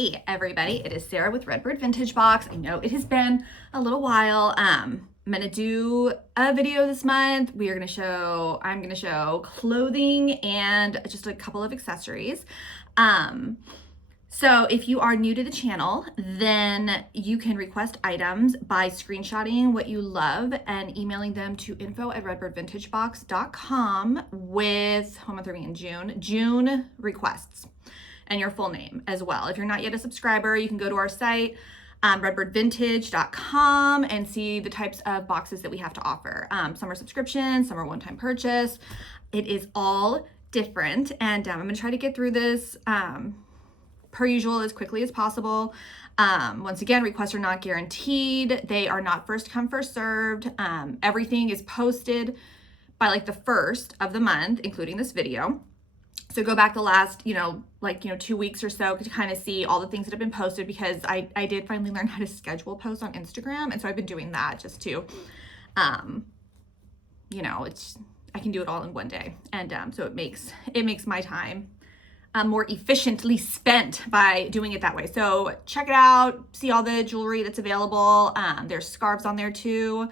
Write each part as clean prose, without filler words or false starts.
Hey everybody, it is Sarah with Redbird Vintage Box. I know it has been a little while. I'm gonna do a video this month. I'm gonna show clothing and just a couple of accessories. So if you are new to the channel, then you can request items by screenshotting what you love and emailing them to info@redbirdvintagebox.com with home month in June requests and your full name as well. If you're not yet a subscriber, you can go to our site, redbirdvintage.com, and see the types of boxes that we have to offer. Some are subscriptions, some are one-time purchase. It is all different, and I'm gonna try to get through this per usual as quickly as possible. Once again, requests are not guaranteed. They are not first come, first served. Everything is posted by like the first of the month, including this video. So go back the last, 2 weeks or so to kind of see all the things that have been posted, because I did finally learn how to schedule posts on Instagram. And so I've been doing that just to, I can do it all in one day. And so it makes my time more efficiently spent by doing it that way. So check it out, see all the jewelry that's available. There's scarves on there too.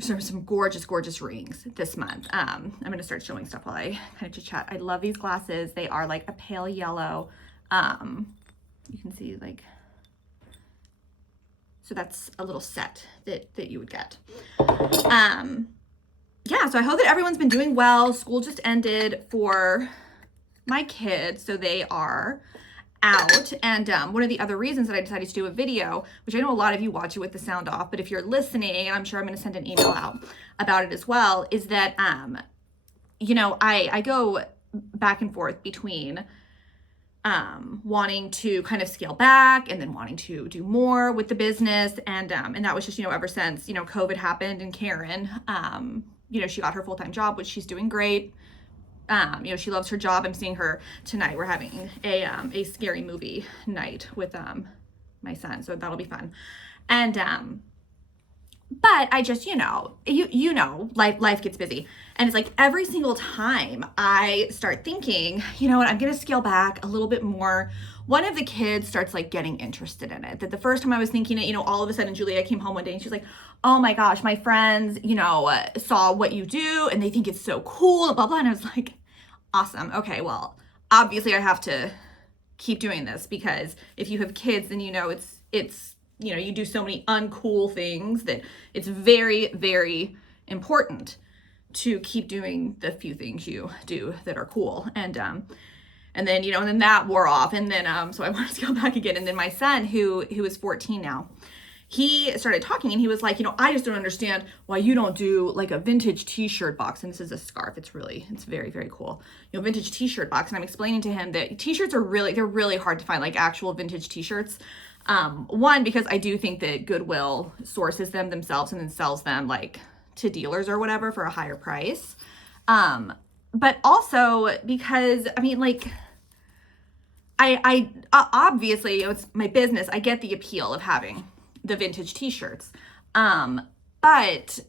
Some gorgeous rings this month. I'm gonna start showing stuff while I kind of chit chat. I love these glasses. They are like a pale yellow. You can see so that's a little set that you would get. Yeah, so I hope that everyone's been doing well. School just ended for my kids, so they are out. And one of the other reasons that I decided to do a video, which I know a lot of you watch it with the sound off, but if you're listening, and I'm sure I'm going to send an email out about it as well, is that I go back and forth between wanting to kind of scale back and then wanting to do more with the business, and that was just ever since COVID happened, and Karen she got her full-time job, which she's doing great. She loves her job. I'm seeing her tonight. We're having a scary movie night with my son, so that'll be fun. And but I just life gets busy, and it's like every single time I start thinking, I'm gonna scale back a little bit more, one of the kids starts like getting interested in it. That the first time I was thinking it, all of a sudden Julia came home one day and she's like, oh my gosh, my friends saw what you do and they think it's so cool, blah blah. And I was like, awesome. Okay, well, obviously I have to keep doing this, because if you have kids, then it's you do so many uncool things that it's very, very important to keep doing the few things you do that are cool. And then then that wore off, and then so I wanted to go back again. And then my son, who is 14 now, he started talking, and he was like, I just don't understand why you don't do like a vintage t-shirt box. And this is a scarf. It's very, very cool. Vintage t-shirt box. And I'm explaining to him that t-shirts are really hard to find, like actual vintage t-shirts. One, because I do think that Goodwill sources them themselves and then sells them like to dealers or whatever for a higher price. But also because, I obviously, it's my business. I get the appeal of having the vintage t-shirts. But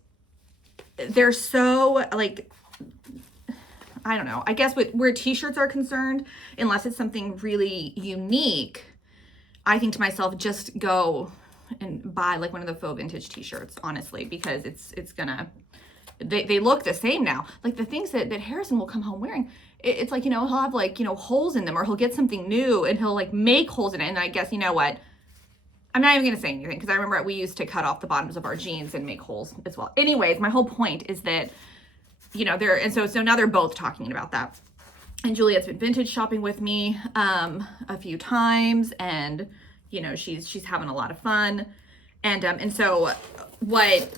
they're so like, I don't know, I guess where t-shirts are concerned, unless it's something really unique, I think to myself, just go and buy like one of the faux vintage t-shirts, honestly, because they look the same now. Like the things that Harrison will come home wearing, it's like, he'll have like, holes in them, or he'll get something new and he'll like make holes in it. And I guess, what? I'm not even going to say anything, because I remember we used to cut off the bottoms of our jeans and make holes as well. Anyways, my whole point is that, so now they're both talking about that. And Juliet's been vintage shopping with me a few times, and she's having a lot of fun. And so what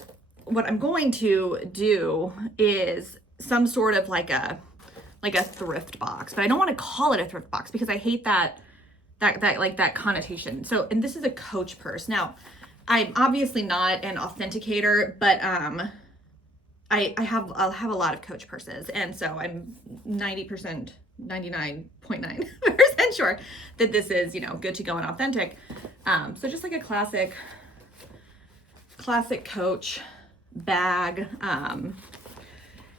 I'm going to do is some sort of like a thrift box, but I don't want to call it a thrift box because I hate that connotation. So, and this is a Coach purse. Now, I'm obviously not an authenticator, but I'll have a lot of Coach purses, and so I'm 99.9% sure that this is good to go and authentic. So just like a classic Coach bag.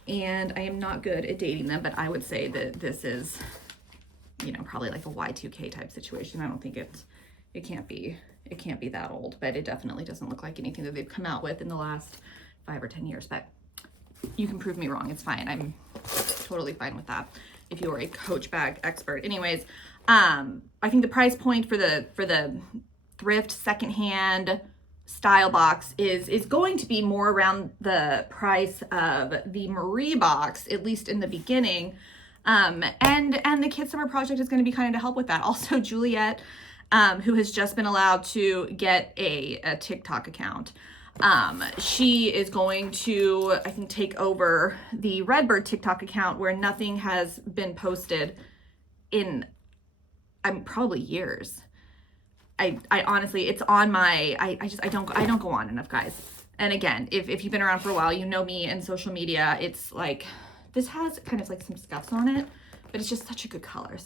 And I am not good at dating them, but I would say that this is you know, probably like a Y2K type situation. I don't think it can't be that old, but it definitely doesn't look like anything that they've come out with in the last 5 or 10 years, but you can prove me wrong. It's fine. I'm totally fine with that if you're a Coach bag expert. Anyways, I think the price point for the thrift secondhand style box is going to be more around the price of the Marie box, at least in the beginning. And the Kids Summer Project is going to be kind of to help with that. Also, Juliet, who has just been allowed to get a TikTok account. She is going to, I think, take over the Redbird TikTok account where nothing has been posted in, probably years. I honestly, it's on my, I don't go on enough, guys. And again, if you've been around for a while, you know me and social media. It's like, this has kind of like some scuffs on it, but it's just such a good color,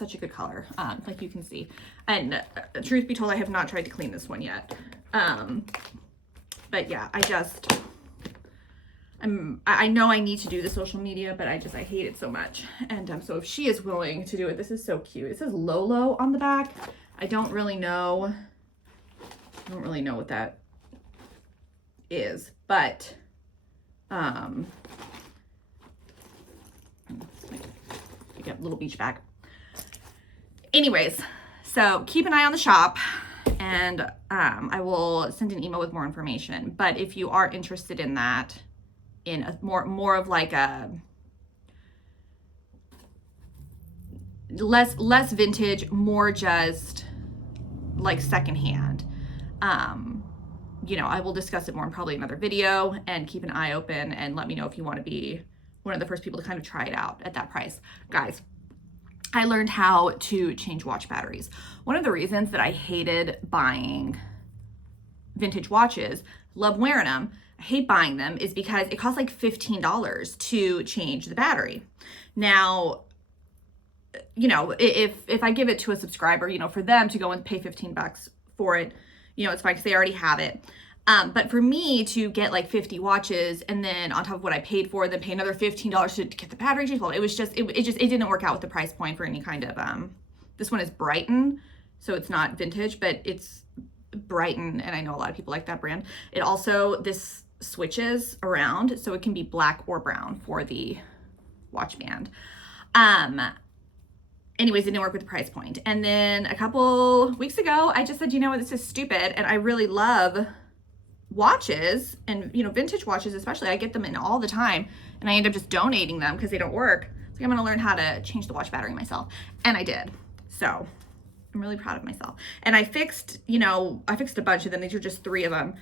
like you can see. And truth be told, I have not tried to clean this one yet. But yeah, I know I need to do the social media, but I hate it so much. And so if she is willing to do it, this is so cute. It says Lolo on the back. I don't really know what that is, but you got a little beach bag. Anyways, so keep an eye on the shop, and I will send an email with more information. But if you are interested in that, in a more of like a less vintage, more just like secondhand, you know, I will discuss it more in probably another video, and keep an eye open and let me know if you want to be one of the first people to kind of try it out at that price. Guys, I learned how to change watch batteries. One of the reasons that I hated buying vintage watches, love wearing them, I hate buying them, is because it costs like $15 to change the battery. Now, you know, if I give it to a subscriber, you know, for them to go and pay $15 for it, you know, it's fine because they already have it. But for me to get like 50 watches and then on top of what I paid for, then pay another $15 to get the battery changed, well, it was just, it didn't work out with the price point for any kind of, this one is Brighton, so it's not vintage, but it's Brighton, and I know a lot of people like that brand. It also, this switches around, so it can be black or brown for the watch band. Anyways, it didn't work with the price point. And then a couple weeks ago, I just said, you know what, this is stupid. And I really love watches, and, you know, vintage watches especially. I get them in all the time, and I end up just donating them because they don't work. So I'm gonna learn how to change the watch battery myself. And I did. So I'm really proud of myself. And I fixed, you know, I fixed a bunch of them. These are just 3 of them.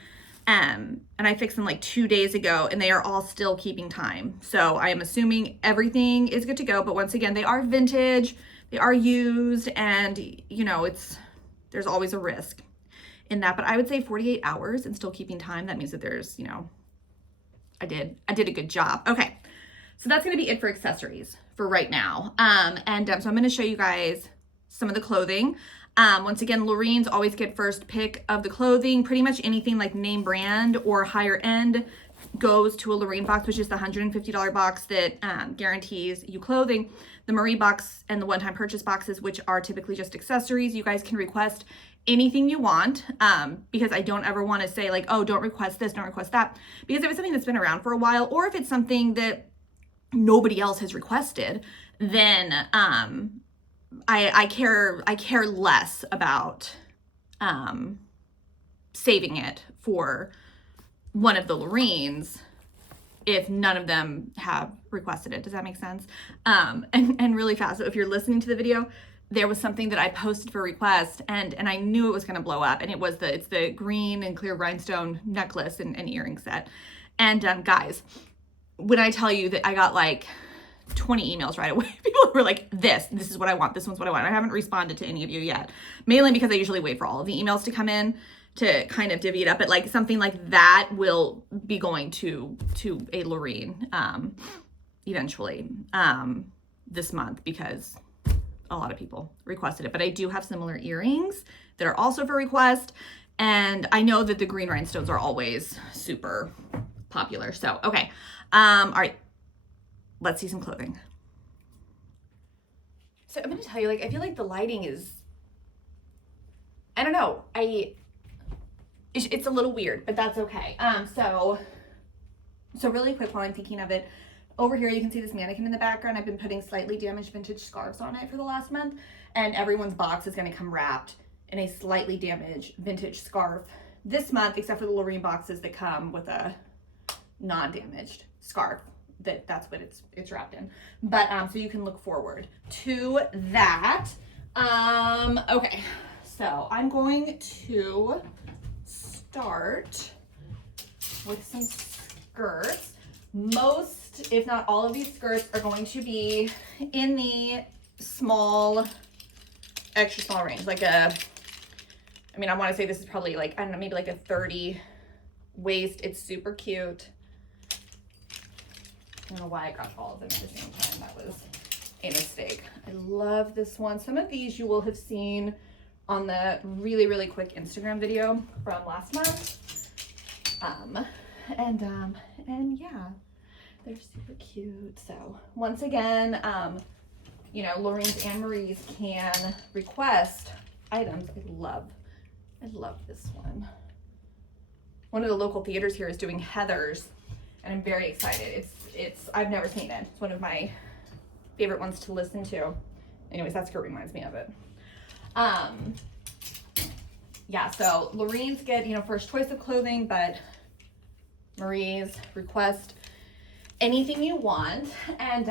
And I fixed them like 2 days ago, and they are all still keeping time. So I am assuming everything is good to go. But once again, they are vintage. They are used, and, you know, there's always a risk in that. But I would say 48 hours and still keeping time. That means that there's, you know, I did a good job. Okay, so that's going to be it for accessories for right now. So I'm going to show you guys some of the clothing. Once again, Lorene's always get first pick of the clothing. Pretty much anything like name brand or higher end goes to a Lorene box, which is the $150 box that guarantees you clothing. The Marie box and the one-time purchase boxes, which are typically just accessories, you guys can request anything you want, because I don't ever want to say like, oh, don't request this, don't request that, because if it's something that's been around for a while, or if it's something that nobody else has requested, then I care less about saving it for one of the Lorenes if none of them have requested it. Does that make sense? And really fast, so if you're listening to the video, there was something that I posted for request, and I knew it was gonna blow up, and it's the green and clear rhinestone necklace and earring set. And guys, when I tell you that I got like 20 emails right away, people were like, this is what I want, this one's what I want. I haven't responded to any of you yet, mainly because I usually wait for all of the emails to come in to kind of divvy it up, but like something like that will be going to a Lorene eventually this month, because a lot of people requested it. But I do have similar earrings that are also for request, and I know that the green rhinestones are always super popular. So okay, all right, let's see some clothing. So I'm gonna tell you, like, I feel like the lighting is, I don't know, it's a little weird, but that's okay. So really quick while I'm thinking of it, over here you can see this mannequin in the background. I've been putting slightly damaged vintage scarves on it for the last month, and everyone's box is gonna come wrapped in a slightly damaged vintage scarf this month, except for the Lorraine boxes that come with a non-damaged scarf. That's what it's wrapped in. But so you can look forward to that. Okay, so I'm going to start with some skirts. Most, if not all of these skirts are going to be in the small, extra small range. Like I want to say this is probably like, I don't know, maybe like a 30 waist. It's super cute. I don't know why I got all of them at the same time. That was a mistake. I love this one. Some of these you will have seen on the really, really quick Instagram video from last month. And yeah, they're super cute. So once again, you know, Lorraine's and Marie's can request items. I love this one. One of the local theaters here is doing Heathers, and I'm very excited. I've never seen it. It's one of my favorite ones to listen to. Anyways, that skirt reminds me of it. Yeah, so Lorraine's get, you know, first choice of clothing, but Marie's request anything you want. And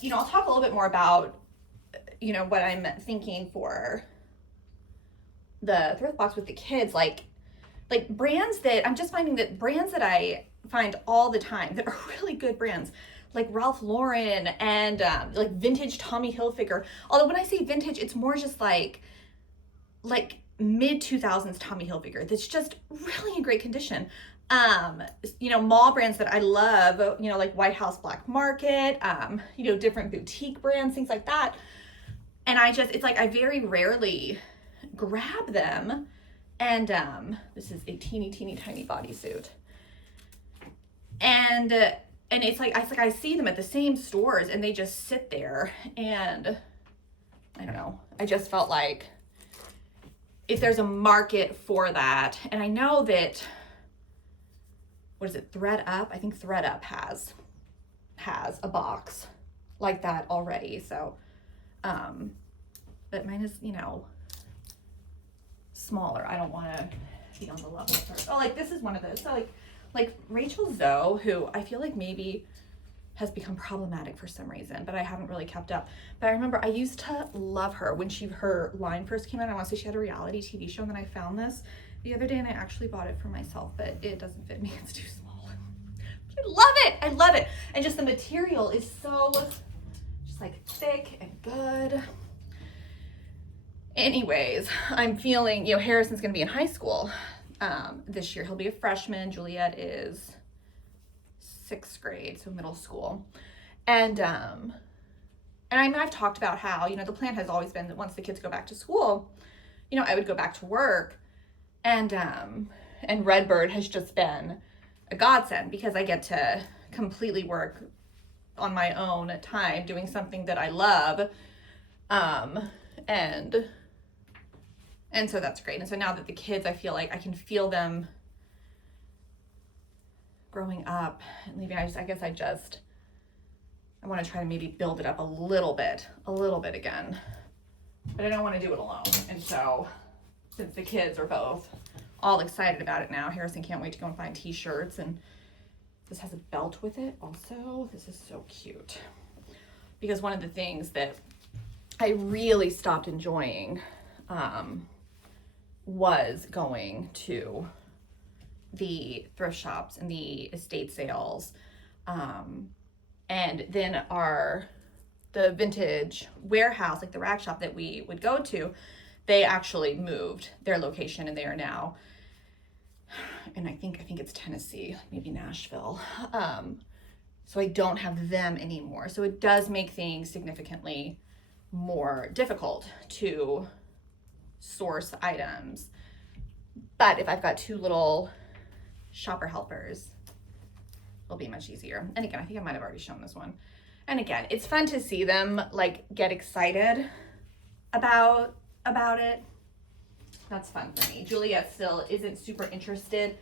you know, I'll talk a little bit more about, you know, what I'm thinking for the thrift box with the kids, like brands that I'm just finding that brands that I find all the time that are really good brands, like Ralph Lauren and like vintage Tommy Hilfiger. Although when I say vintage, it's more just like mid 2000s Tommy Hilfiger that's just really in great condition. You know, mall brands that I love, you know, like White House Black Market, you know, different boutique brands, things like that. And it's like I very rarely grab them. And this is a teeny tiny bodysuit. And it's like I see them at the same stores and they just sit there, and I don't know. I just felt like if there's a market for that, and I know that, what is it, ThredUp? I think ThredUp has a box like that already. So, but mine is, you know, smaller. I don't want to be on the level of her. Oh, like this is one of those. So like Rachel Zoe, who I feel like maybe has become problematic for some reason, but I haven't really kept up. But I remember I used to love her when her line first came out. I want to say she had a reality TV show, and then I found this the other day and I actually bought it for myself, but it doesn't fit me. It's too small. I love it. I love it. And just the material is so just like thick and good. Anyways, I'm feeling, you know, Harrison's going to be in high school this year. He'll be a freshman. Juliet is 6th grade, so middle school. And I've talked about how, you know, the plan has always been that once the kids go back to school, you know, I would go back to work. And Redbird has just been a godsend because I get to completely work on my own time doing something that I love. And so that's great. And so now that the kids, I feel like I can feel them growing up and leaving. I want to try to maybe build it up a little bit again, but I don't want to do it alone. And so since the kids are both all excited about it now, Harrison can't wait to go and find t-shirts, and this has a belt with it also. This is so cute, because one of the things that I really stopped enjoying was going to the thrift shops and the estate sales, and then the vintage warehouse, like the rack shop that we would go to, they actually moved their location, and they are now, and I think it's Tennessee, maybe Nashville. So I don't have them anymore. So it does make things significantly more difficult to source items. But if I've got 2 little shopper helpers, it'll be much easier. And again, I think I might have already shown this one. And again, it's fun to see them like get excited about it. That's fun for me. Juliet still isn't super interested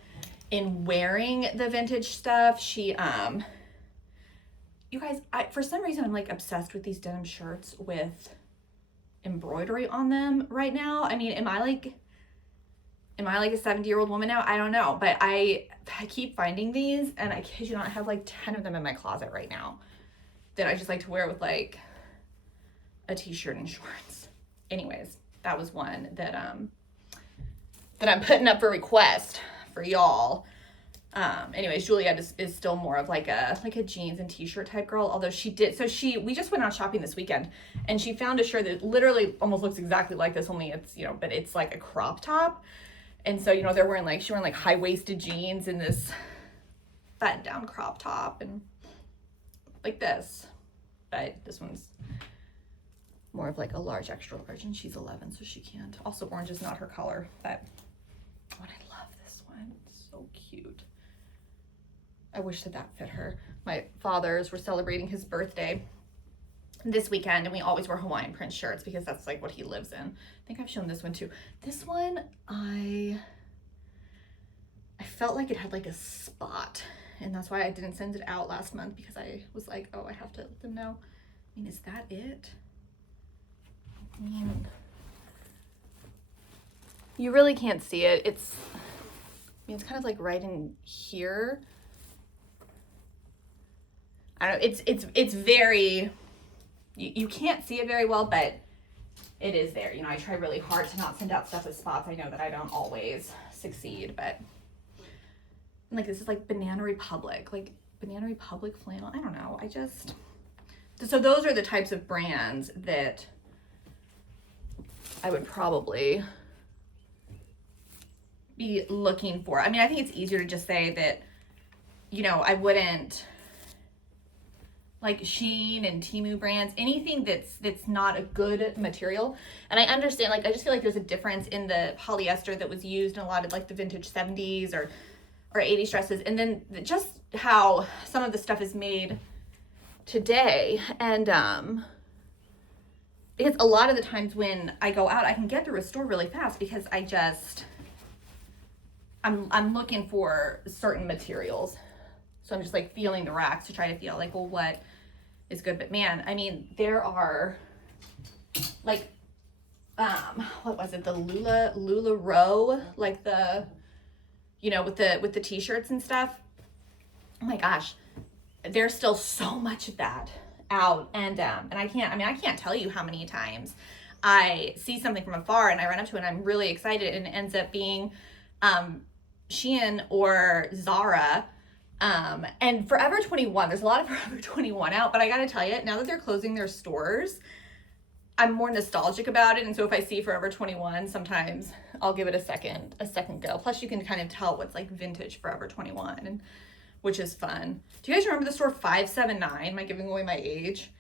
in wearing the vintage stuff. She you guys, for some reason I'm like obsessed with these denim shirts with embroidery on them right now. I mean, am I like a 70-year-old woman now? I don't know, but I keep finding these, and I kid you not, I have like 10 of them in my closet right now that I just like to wear with like a t-shirt and shorts. Anyways, that was one that I'm putting up for request for y'all. Anyways, Juliet is still more of like a jeans and t-shirt type girl, although we just went out shopping this weekend, and she found a shirt that literally almost looks exactly like this, only it's, you know, but it's like a crop top. And so, you know, she's wearing like high-waisted jeans and this button down crop top and like this, but this one's more of like a large, extra large, and she's 11, so she can't. Also, orange is not her color, but oh, and I love this one. It's so cute. I wish that fit her. My fathers were celebrating his birthday this weekend, and we always wear Hawaiian print shirts because that's like what he lives in. I think I've shown this one too. This one, I felt like it had like a spot, and that's why I didn't send it out last month, because I was like, oh, I have to let them know. I mean, is that it? I mean, you really can't see it. It's kind of like right in here. I don't know. It's very, you can't see it very well, but it is there. You know, I try really hard to not send out stuff with spots. I know that I don't always succeed, but like this is like Banana Republic flannel. I don't know. So those are the types of brands that I would probably be looking for. I mean, I think it's easier to just say that, you know, I wouldn't like Shein and Temu brands, anything that's not a good material. And I understand, like, I just feel like there's a difference in the polyester that was used in a lot of like the vintage 70s or 80s dresses, and then just how some of the stuff is made today. And because a lot of the times when I go out, I can get through a store really fast because I'm looking for certain materials. So I'm just like feeling the racks to try to feel like, well, what is good? But man, I mean, there are like, what was it? The LuLaRoe, like the, you know, with the t-shirts and stuff. Oh my gosh, there's still so much of that out. And I can't tell you how many times I see something from afar and I run up to it and I'm really excited, and it ends up being Shein or Zara. And Forever 21, there's a lot of Forever 21 out, but I gotta tell you, now that they're closing their stores, I'm more nostalgic about it. And so if I see Forever 21, sometimes I'll give it a second go. Plus you can kind of tell what's like vintage Forever 21, and which is fun. Do you guys remember the store 579? Am I giving away my age?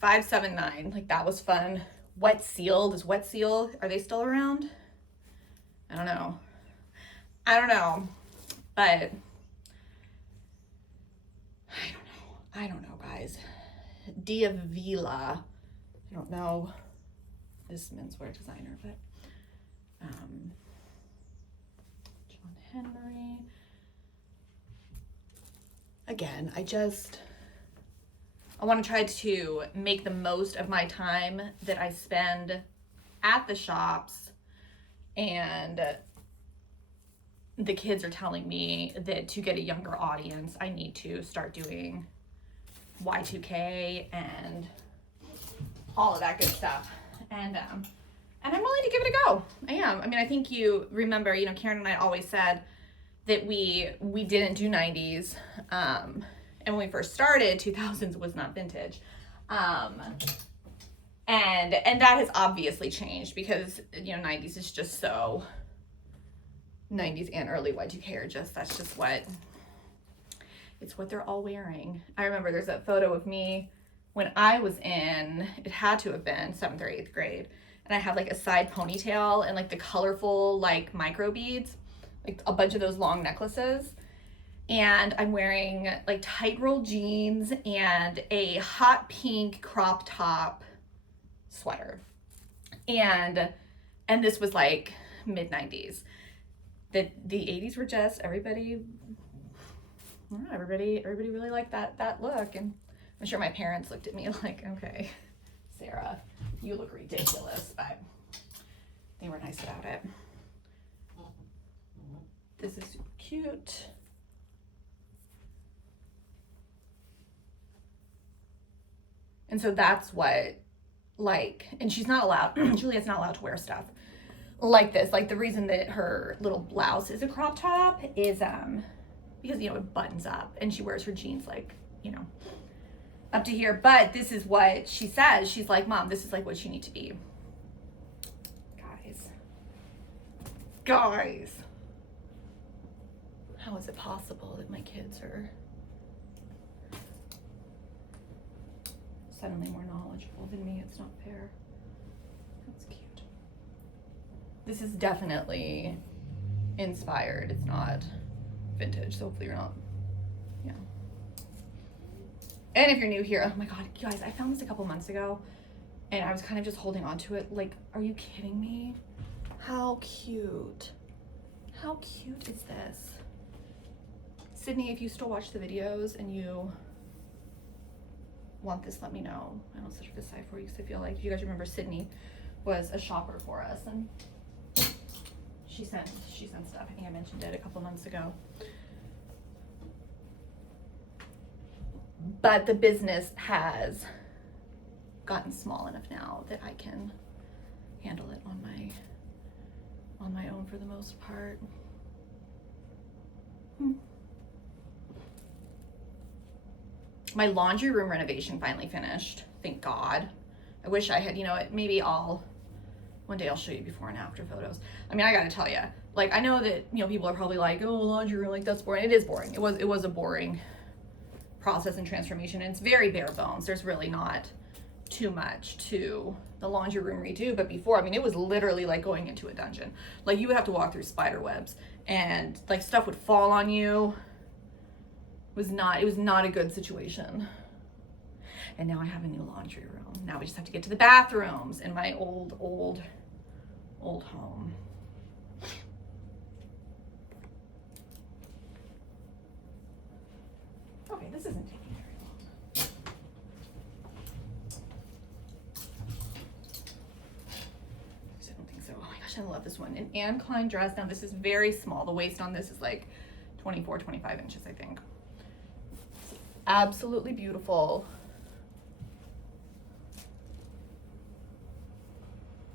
579, like that was fun. Wet Seal, are they still around? I don't know, but I don't know, guys. Dia Vila, I don't know this menswear designer, but John Henry. Again, I want to try to make the most of my time that I spend at the shops, and the kids are telling me that to get a younger audience, I need to start doing Y2K and all of that good stuff. And I'm willing to give it a go. I am. I mean, I think you remember, you know, Karen and I always said that we didn't do 90s. And when we first started, 2000s was not vintage. And that has obviously changed because, you know, 90s is just so, 90s and early Y2K are just, that's just what, it's what they're all wearing. I remember there's that photo of me when I was in, it had to have been 7th or 8th grade. And I have like a side ponytail and like the colorful like micro beads, like a bunch of those long necklaces. And I'm wearing like tight rolled jeans and a hot pink crop top sweater. And this was like mid 90s. The 80s were just everybody really liked that look. And I'm sure my parents looked at me like, okay, Sarah, you look ridiculous, but they were nice about it. This is super cute. And so that's what, like, and she's not allowed, Juliet's not allowed to wear stuff like this. Like, the reason that her little blouse is a crop top is because, you know, it buttons up, and she wears her jeans like, you know, up to here. But this is what she says. She's like, Mom, this is like what you need to be. Guys, how is it possible that my kids are suddenly more knowledgeable than me? It's not fair. That's cute. This is definitely inspired. It's not vintage, so hopefully you're not, yeah. And if you're new here, oh my God, you guys, I found this a couple months ago and I was kind of just holding on to it. Like, are you kidding me? How cute. How cute is this? Sydney, if you still watch the videos and you want this, let me know. I'll set it aside for you because I feel like, if you guys remember, Sydney was a shopper for us and she sent stuff. I think I mentioned it a couple months ago. But the business has gotten small enough now that I can handle it on my own for the most part. My laundry room renovation finally finished. Thank God. I wish I had, you know, maybe one day I'll show you before and after photos. I mean, I gotta tell you, like, I know that, you know, people are probably like, oh, laundry room, like, that's boring. It is boring. It was a boring process and transformation, and it's very bare bones. There's really not too much to the laundry room redo. But before, I mean, it was literally like going into a dungeon. Like, you would have to walk through spider webs and like stuff would fall on you. It was not a good situation. And now I have a new laundry room. Now we just have to get to the bathrooms in my old home. Okay, this isn't taking very long. I don't think so. Oh my gosh, I love this one. An Anne Klein dress. Now this is very small. The waist on this is like 24, 25 inches, I think. Absolutely beautiful.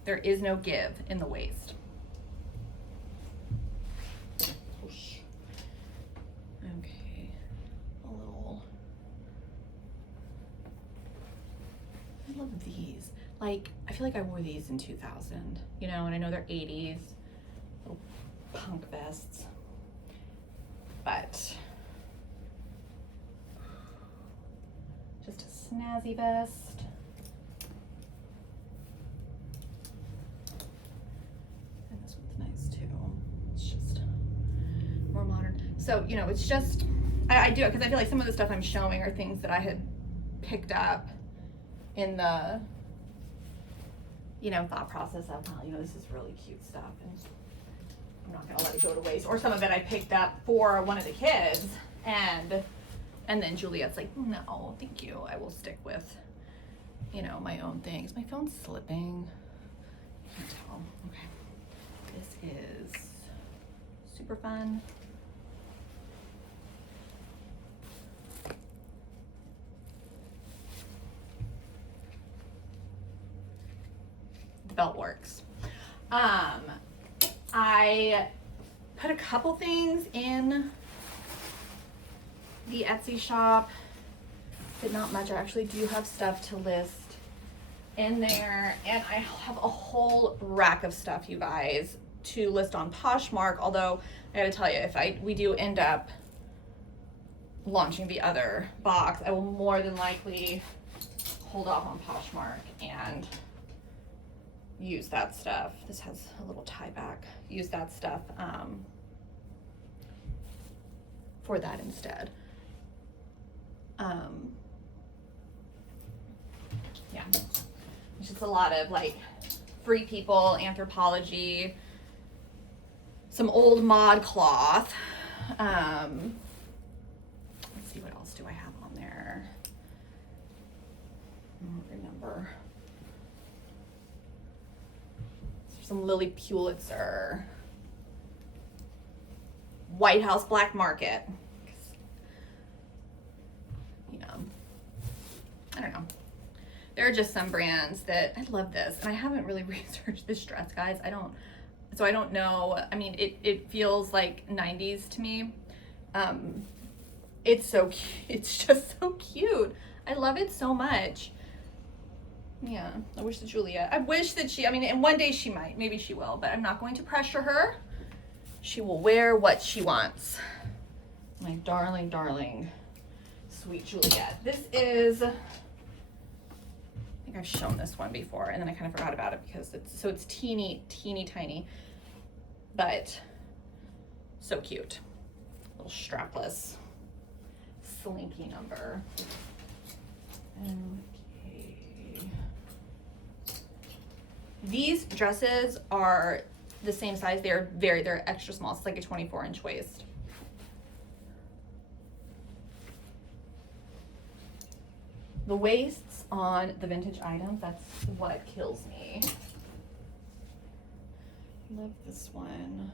There is no give in the waist. Okay, I love these. Like, I feel like I wore these in 2000, you know, and I know they're 80s, little punk vests, but just a snazzy vest. And this one's nice too. It's just more modern. So, you know, it's just, I do it because I feel like some of the stuff I'm showing are things that I had picked up in the, you know, thought process of, oh, you know, this is really cute stuff and I'm not gonna let it go to waste. Or some of it I picked up for one of the kids and then Juliet's like, no, thank you. I will stick with, you know, my own things. My phone's slipping. I can't tell. Okay. This is super fun. The belt works. I put a couple things in the Etsy shop, but not much. I actually do have stuff to list in there, and I have a whole rack of stuff, you guys, to list on Poshmark. Although I gotta tell you, if we do end up launching the other box, I will more than likely hold off on Poshmark and use that stuff. This has a little tie back. Use that stuff for that instead. Yeah, it's just a lot of like Free People, Anthropology, some old mod cloth. Let's see, what else do I have on there? I don't remember. Some Lily Pulitzer. White House Black Market. You know, I don't know. There are just some brands that, I love this, and I haven't really researched this dress, guys. I don't know. I mean, it feels like 90s to me. It's so cute. It's just so cute. I love it so much. Yeah, I wish that I mean, and one day she might, maybe she will, but I'm not going to pressure her. She will wear what she wants. My darling, darling, sweet Juliet. This is, I think I've shown this one before, and then I kind of forgot about it because it's teeny, teeny, tiny, but so cute. Little strapless, slinky number. Okay. These dresses are the same size. They're extra small. It's like a 24-inch waist. The waists on the vintage items, that's what kills me. Love this one.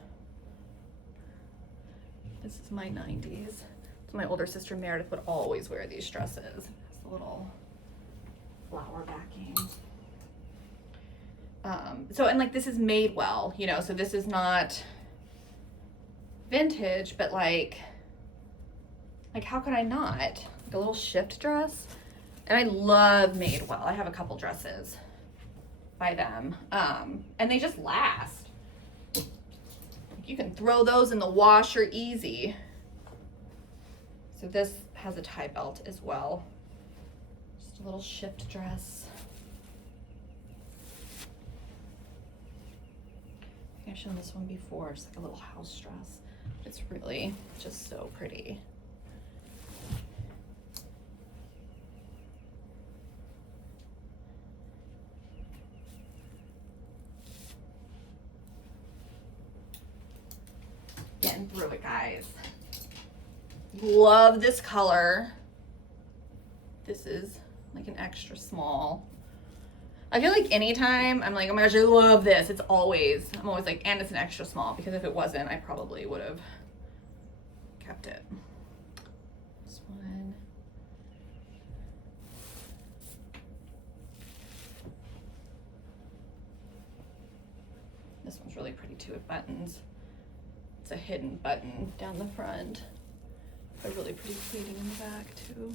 This is my 90s. So my older sister Meredith would always wear these dresses. It's a little flower backing. So, and like, this is made well, you know, so this is not vintage, but like how could I not? Like a little shift dress. And I love Madewell. I have a couple dresses by them. And they just last. You can throw those in the washer easy. So this has a tie belt as well. Just a little shift dress. I've shown this one before. It's like a little house dress. It's really just so pretty. Getting through it, guys. Love this color. This is like an extra small. I feel like anytime I'm like, oh my gosh, I love this, I'm always like, and it's an extra small, because if it wasn't, I probably would have kept it. This one. This one's really pretty too. It buttons. It's a hidden button down the front. A really pretty pleating in the back too.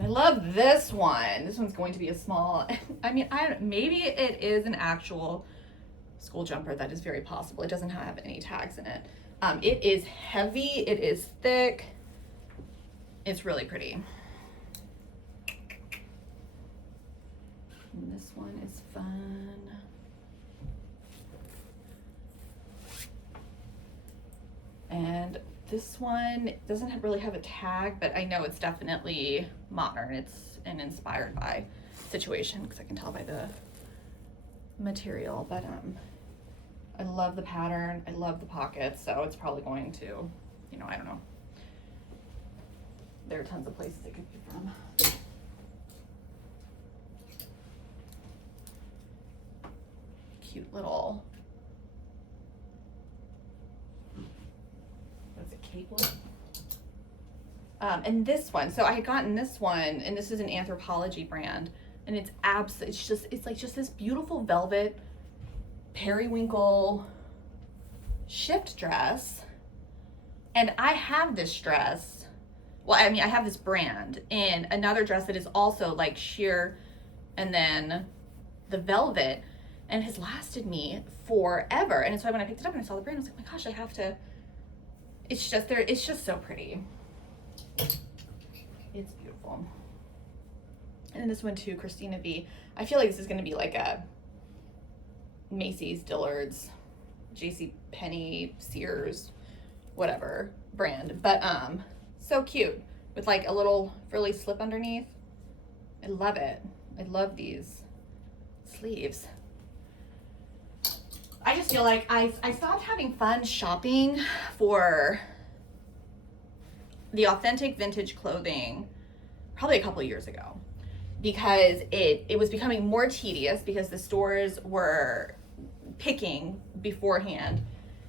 I love this one. This one's going to be a small. I mean, maybe it is an actual school jumper. That is very possible. It doesn't have any tags in it. It is heavy. It is thick. It's really pretty. And this one is fun. And this one doesn't really have a tag, but I know it's definitely modern. It's an inspired by situation, because I can tell by the material. But I love the pattern. I love the pockets, so it's probably going to, you know, I don't know. There are tons of places it could be from. Cute little. Capelet. And this one, so I had gotten this one, and this is an Anthropology brand, and it's like just this beautiful velvet periwinkle shift dress. And I have this dress, well, I mean, I have this brand in another dress that is also like sheer, and then the velvet, and has lasted me forever. And so when I picked it up and I saw the brand, I was like, oh my gosh, I have to. It's just so pretty. It's beautiful. And then this one too, Christina V. I feel like this is gonna be like a Macy's, Dillard's, JCPenney, Sears, whatever brand, but so cute with like a little frilly slip underneath. I love it. I love these sleeves. I just feel like I stopped having fun shopping for the authentic vintage clothing probably a couple years ago, because it was becoming more tedious because the stores were picking beforehand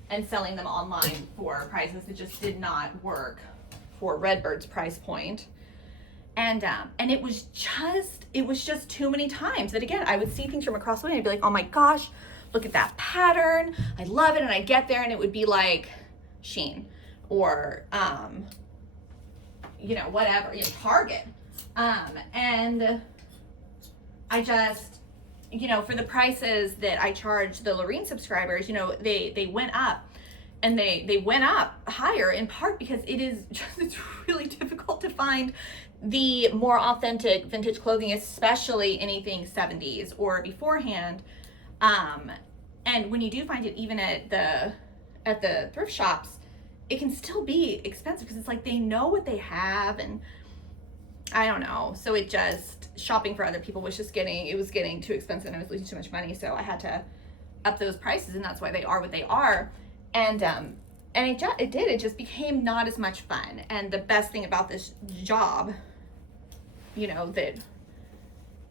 and selling them online for prices that just did not work for Redbird's price point. And it was just too many times that, again, I would see things from across the way and I'd be like, oh my gosh, look at that pattern. I love it. And I get there and it would be like Shein or, you know, whatever, you know, Target. And I just, you know, for the prices that I charge the Lorene subscribers, you know, they went up, and they went up higher in part because it's really difficult to find the more authentic vintage clothing, especially anything 70s or beforehand. And when you do find it, even at the thrift shops, it can still be expensive because it's like they know what they have, and I don't know. So it just, shopping for other people was just getting too expensive, and I was losing too much money. So I had to up those prices, and that's why they are what they are. And it just became not as much fun. And the best thing about this job, you know, that,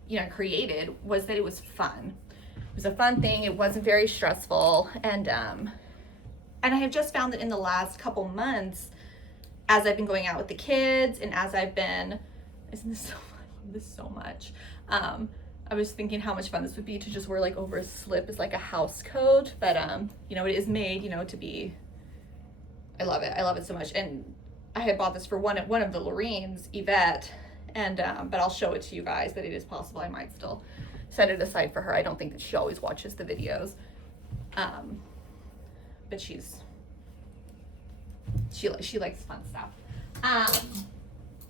you know, created was that it was fun. It was a fun thing. It wasn't very stressful. And I have just found that in the last couple months, as I've been going out with the kids and as I've been, isn't this so fun? I love this so much. I was thinking how much fun this would be to just wear like over a slip as like a house coat, but you know, it is made, you know, to be, I love it so much. And I had bought this for one of the Lorenes, Yvette, and but I'll show it to you guys that it is possible. I might still set it aside for her. I don't think that she always watches the videos, but she likes fun stuff.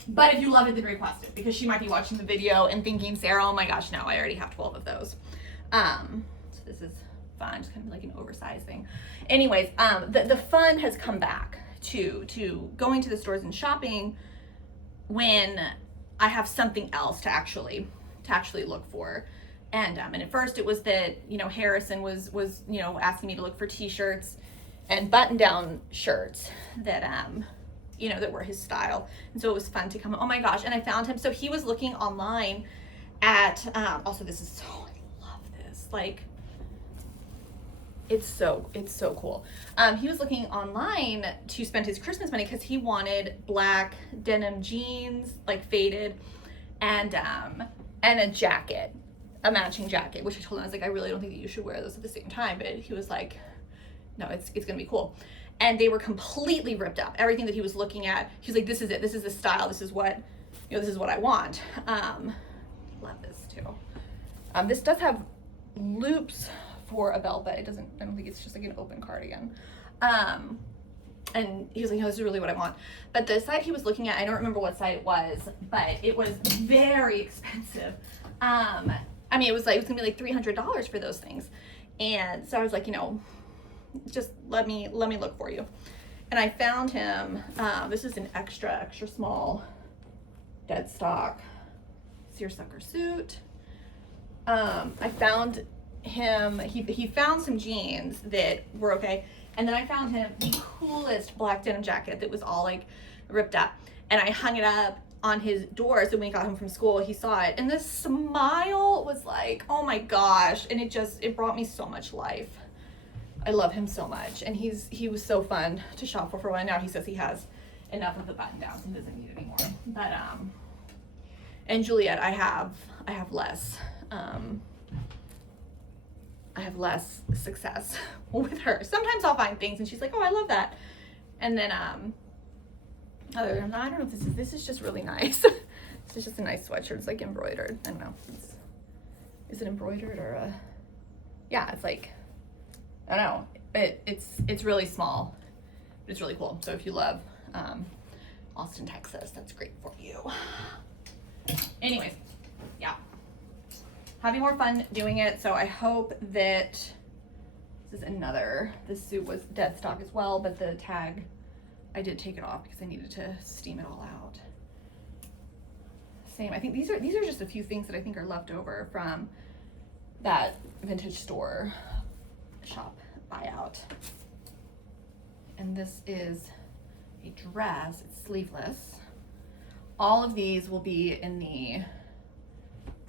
But if you love it, then request it, because she might be watching the video and thinking, Sarah, oh my gosh, no, I already have 12 of those. So this is fun, just kind of like an oversized thing. Anyways, the fun has come back to going to the stores and shopping when I have something else to actually look for. And at first it was that, you know, Harrison was, you know, asking me to look for t-shirts and button-down shirts that, you know, that were his style. And so it was fun to come, oh my gosh. And I found him. So he was looking online at, also this is so, I love this. Like, it's so cool. He was looking online to spend his Christmas money because he wanted black denim jeans, like faded, and a jacket, a matching jacket, which I told him, I was like, I really don't think that you should wear those at the same time. But he was like, no, it's gonna be cool. And they were completely ripped up. Everything that he was looking at, he was like, this is it. This is the style. This is what, you know, this is what I want. Love this too. This does have loops for a belt, but I don't think it's just like an open cardigan. And he was like, no, this is really what I want. But the site he was looking at, I don't remember what site it was, but it was very expensive. I mean, it was gonna be like $300 for those things. And so I was like, you know, just let me look for you. And I found him, this is an extra small dead stock seersucker suit. I found him, he found some jeans that were okay. And then I found him the coolest black denim jacket that was all like ripped up. And I hung it up on his door, so when he got home from school, he saw it. And this smile was like, oh my gosh. And it brought me so much life. I love him so much, and he was so fun to shop for a while. Now he says he has enough of the button downs and doesn't need anymore. But and Juliet, I have less success with her. Sometimes I'll find things and she's like, oh, I love that, and then other than that, I don't know if this is just really nice. This is just a nice sweatshirt. It's like embroidered. I don't know. Is it embroidered or yeah, it's like, I don't know, it's really small, but it's really cool. So if you love Austin, Texas, that's great for you. Anyways, yeah, having more fun doing it. So I hope that this suit was dead stock as well, but the tag I did take it off because I needed to steam it all out. Same, I think these are just a few things that I think are left over from that vintage store shop buyout. And this is a dress, it's sleeveless. All of these will be in the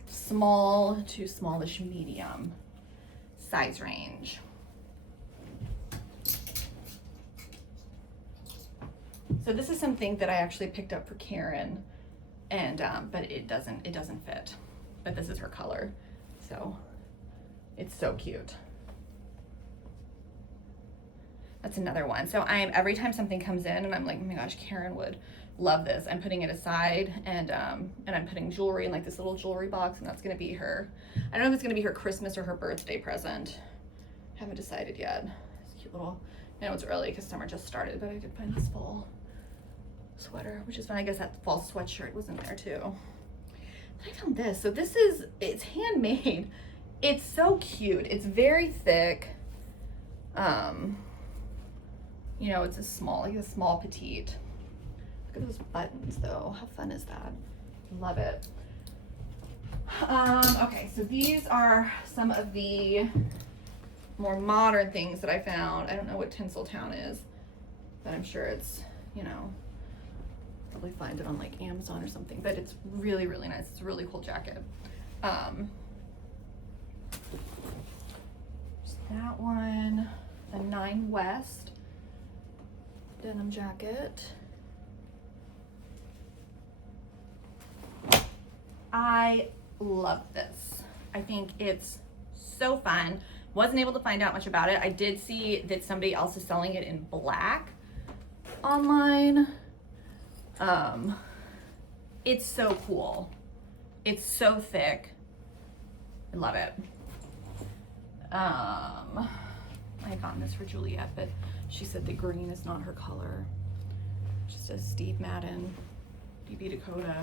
small to smallish medium size range. So this is something that I actually picked up for Karen, and but it doesn't fit, but this is her color, so it's so cute. That's another one. So every time something comes in and I'm like, oh my gosh, Karen would love this, I'm putting it aside, and I'm putting jewelry in like this little jewelry box, and that's gonna be her, I don't know if it's gonna be her Christmas or her birthday present. Haven't decided yet. It's a cute little, I know it's early because summer just started, but I did find this fall sweater, which is fun. I guess that fall sweatshirt was in there too. Then I found this. So it's handmade. It's so cute. It's very thick. You know, it's a small petite. Look at those buttons though. How fun is that? Love it. Okay, so these are some of the more modern things that I found. I don't know what Tinseltown is, but I'm sure it's, you know, probably find it on like Amazon or something, but it's really, really nice. It's a really cool jacket. That one, a 9 West denim jacket. I love this. I think it's so fun. Wasn't able to find out much about it. I did see that somebody else is selling it in black online. It's so cool. It's so thick. I love it. I had gotten this for Juliet, but she said the green is not her color. Just a Steve Madden, DB Dakota,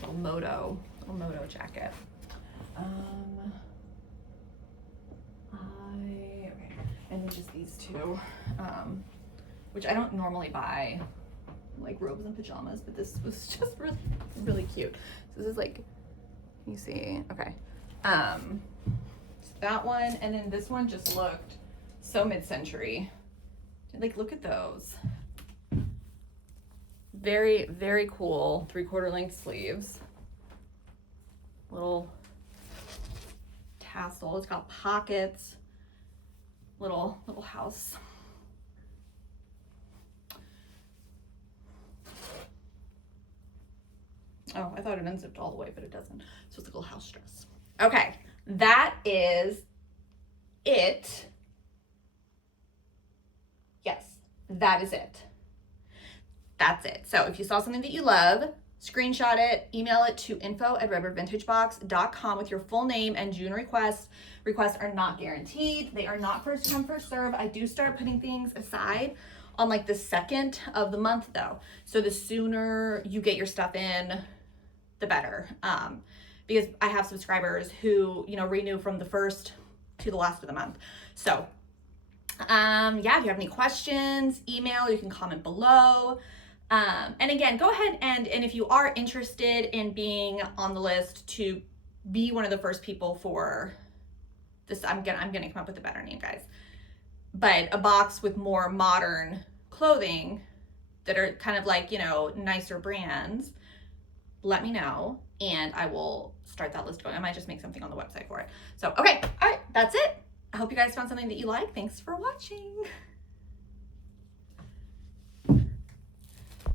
little moto jacket. Okay, and then just these two, which I don't normally buy, like robes and pajamas, but this was just really, really cute. So this is like, can you see? Okay. That one, and then this one just looked so mid-century. Like, look at those. Very, very cool 3/4 length sleeves. Little tassel. It's got pockets. Little house. Oh, I thought it unzipped all the way, but it doesn't. So it's a little house dress. Okay, that is it. Yes, that is it. That's it. So if you saw something that you love, screenshot it, email it to info@redbirdvintagebox.com with your full name and June request. Requests are not guaranteed. They are not first come, first serve. I do start putting things aside on like the 2nd of the month though. So the sooner you get your stuff in, the better. Because I have subscribers who, you know, renew from the 1st to the last of the month. So yeah, if you have any questions, email, you can comment below. And again, go ahead and if you are interested in being on the list to be one of the first people for this, I'm gonna come up with a better name, guys. But a box with more modern clothing that are kind of like, you know, nicer brands, let me know and I will start that list going. I might just make something on the website for it. So, okay, all right, that's it. I hope you guys found something that you like. Thanks for watching.